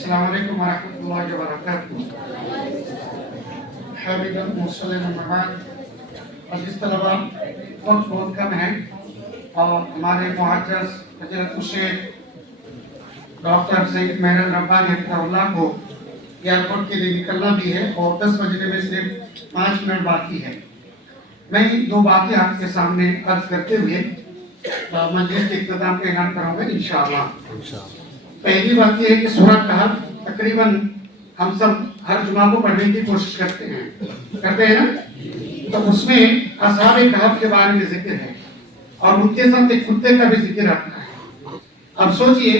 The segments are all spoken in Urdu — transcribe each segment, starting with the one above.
السلام علیکم ورحمۃ اللہ وبرکاتہ۔ حامداً مصلیٰ بعد، عزیز طلباء، وقت بہت کم ہے اور ہمارے معزز حضرت الشیخ ڈاکٹر سید مہران ربانی حفظہ اللہ کو ایئرپورٹ کے لیے نکلنا بھی ہے اور 10 بجنے میں صرف 5 منٹ باقی ہے۔ میں 2 باتیں آپ کے سامنے عرض کرتے ہوئے مجلس کے اختتام کا اعلان کروں گا انشاءاللہ۔ پہلی بات یہ ہے کہ سورہ کہف تقریباً ہم سب ہر جمعہ کو پڑھنے کی کوشش کرتے ہیں نا؟ تو اس میں اصحاب کہف کے بارے میں ذکر ہے اور ان کے ساتھ ایک کتے کا بھی ذکر آتا ہے۔ اب سوچئے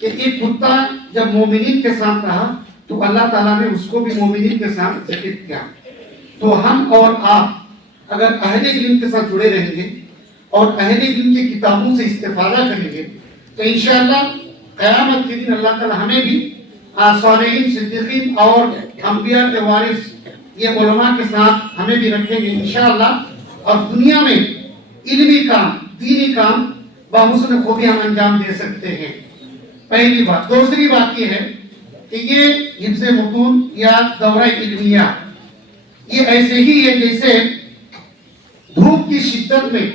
کہ ایک کتا جب مومنین کے ساتھ رہا تو اللہ تعالیٰ نے اس کو بھی مومنین کے ساتھ ذکر کیا۔ تو ہم اور آپ اگر اہل علم کے ساتھ جڑے رہیں گے اور اہل علم کی کتابوں سے استفادہ کریں گے تو انشاءاللہ قیامت کے دن اللہ تعالیٰ ہمیں بھی صالحین، صدیقین اور انبیاء کے وارث یہ علماء کے ساتھ ہمیں بھی رکھیں گے انشاءاللہ، اور دنیا میں علمی کام، دینی کام بحسن خوبی ہم انجام دے سکتے ہیں۔ پہلی بات۔ دوسری بات یہ ہے کہ یہ حفظ متون یا دورہ علمیہ یہ ایسے ہی ہے جیسے دھوپ کی شدت میں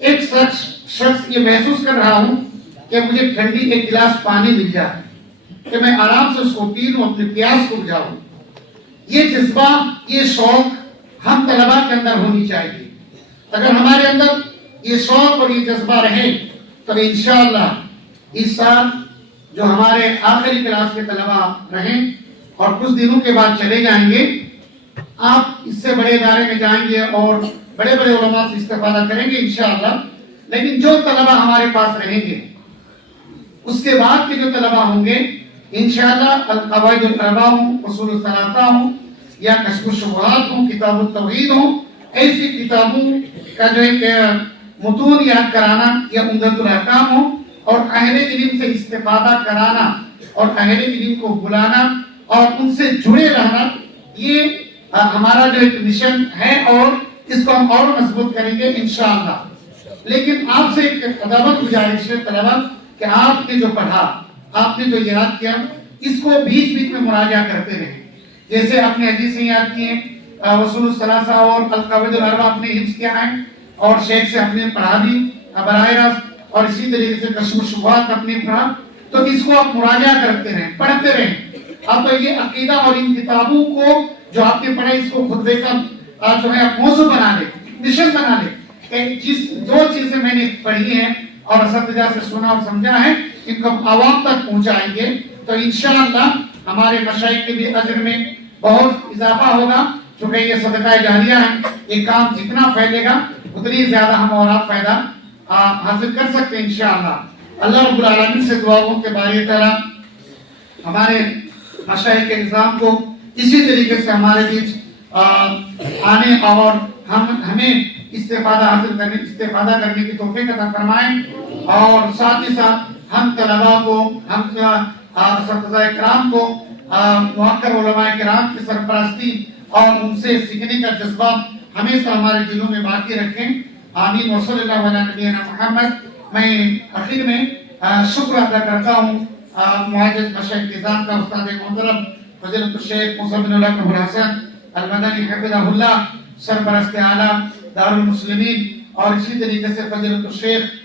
ایک شخص یہ محسوس کر رہا ہوں کہ مجھے ٹھنڈی ایک گلاس پانی مل جائے کہ میں آرام سے اس کو پی لوں، اپنے پیاس کو بجھاؤں۔ یہ جذبہ، یہ شوق ہم طلباء کے اندر ہونی چاہیے۔ اگر ہمارے اندر یہ شوق اور یہ جذبہ رہے تو انشاءاللہ اس سال جو ہمارے آخری کلاس کے طلباء رہیں اور کچھ دنوں کے بعد چلے جائیں گے، آپ اس سے بڑے ادارے میں جائیں گے اور بڑے بڑے علماء سے استفادہ کریں گے انشاءاللہ۔ لیکن جو طلباء ہمارے پاس رہیں گے اس کے بعد کے جو طلباء ہوں گے انشاءاللہ القواعد الاربعہ ہوں، اصول الثلاثہ ہوں یا کشف الشبہات ہوں، کتاب التوحید ہوں، ایسی کتابوں کا جو ایک متون یاد کرانا یا عمدۃ الاحکام ہوں اور اہل علم سے استفادہ کرانا اور اہل علم کو بلانا اور ان سے جڑے رہنا، یہ ہمارا جو ایک مشن ہے اور اس کو ہم اور مضبوط کریں گے انشاءاللہ۔ لیکن آپ سے ایک ادب گزارش ہے طلباء کہ آپ نے جو پڑھا، آپ نے جو یاد کیا، اس کو بیچ بیچ میں مراجعہ کرتے رہیں۔ جیسے اپنے حدیثیں یاد کیے، اصول الثلاثہ اور القواعد الاربعہ اپنے حفظ کیا ہے اور شیخ سے اپنے پڑھا بھی براہ راست، اور اسی طریقے سے کشف الشبہات اپنے پڑھا، تو اس کو آپ مراجعہ کرتے رہیں، پڑھتے رہیں۔ آپ یہ عقیدہ اور ان کتابوں کو جو آپ نے پڑھا اس کو خطبے کا جو ہے موضوع بنا لیں، مشن بنا لیں کہ جس 2 چیزیں میں نے پڑھی ہیں اور اساتذہ سے سنا اور سمجھا ہے ان کو عوام تک پہنچائیں گے تو انشاءاللہ ہمارے مشائخ کے بھی اجر میں بہت اضافہ ہوگا، چونکہ یہ صدقہ جاریہ ہے۔ یہ کام جتنا پھیلے گا اتنی زیادہ ہم اور آپ فائدہ حاصل کر سکتے ہیں انشاءاللہ۔ اللہ رب العالمین سے دعا ہوں کہ باری تعالیٰ ہمارے مشائخ کے نظام کو اسی طریقے سے ہمارے بیچ آنے اور ہمیں استفادہ کرنے کی توفیق عطا فرمائیں، اور ساتھ ہی ساتھ ہم طلباء کو، ہم اساتذہ کرام کو، موقر علماء کرام کی سرپرستی اور ان سے سیکھنے کا جذبہ ہمیشہ ہمارے دلوں میں باقی رکھیں۔ آمین وصلی اللہ علی نبینا محمد۔ میں آخر میں شکر ادا کرتا ہوں معزز مشائخ نظام کا، استاد محترم فضیلت الشیخ موسیٰ بن اللہ ابو الحسن المدنی حفظہ اللہ، سرپرست اعلیٰ دارالمسلمین، اور اسی طریقے سے فضیلت الشیخ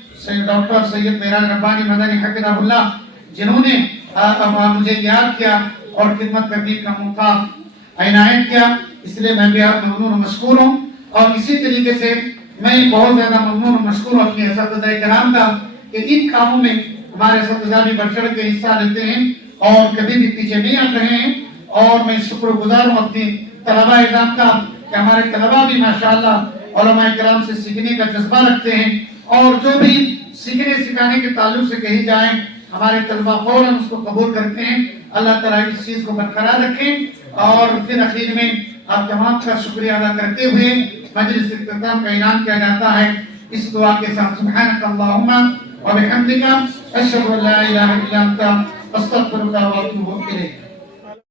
ڈاکٹر سید مہران ربانی مدنی حفظہ اللہ، جنہوں نے مجھے یاد کیا اور خدمت کرنے کا موقع عنایت کیا، اس لیے میں بہت ممنون و مشکور ہوں۔ اور اسی طریقے سے میں بہت زیادہ ممنون و مشکور ہوں اپنے اساتذہ کرام کا کہ ان کاموں میں ہمارے اساتذہ بھی بڑھ چڑھ کے حصہ لیتے ہیں اور کبھی بھی پیچھے نہیں ہٹ رہے ہیں، اور میں شکر گزار ہوں اپنی طلباء اعزام کا کہ ہمارے طلباء بھی ماشاءاللہ علماء کرام سے سیکھنے کا جذبہ رکھتے ہیں، اور جو بھی سیکھنے سکھانے کے تعلق سے کہی جائیں ہمارے طلباء فوراً اس کو قبول کرتے ہیں۔ اللہ تعالیٰ اس چیز کو برقرار رکھیں، اور پھر اخیر میں آپ تمام کا شکریہ ادا کرتے ہوئے مجلس اختتام کا اعلان کیا جاتا ہے اس دعا کے ساتھ: سبحانک اللہم و بحمدک، اشہد ان لا الہ الا انت، استغفرک و اتوب الیک۔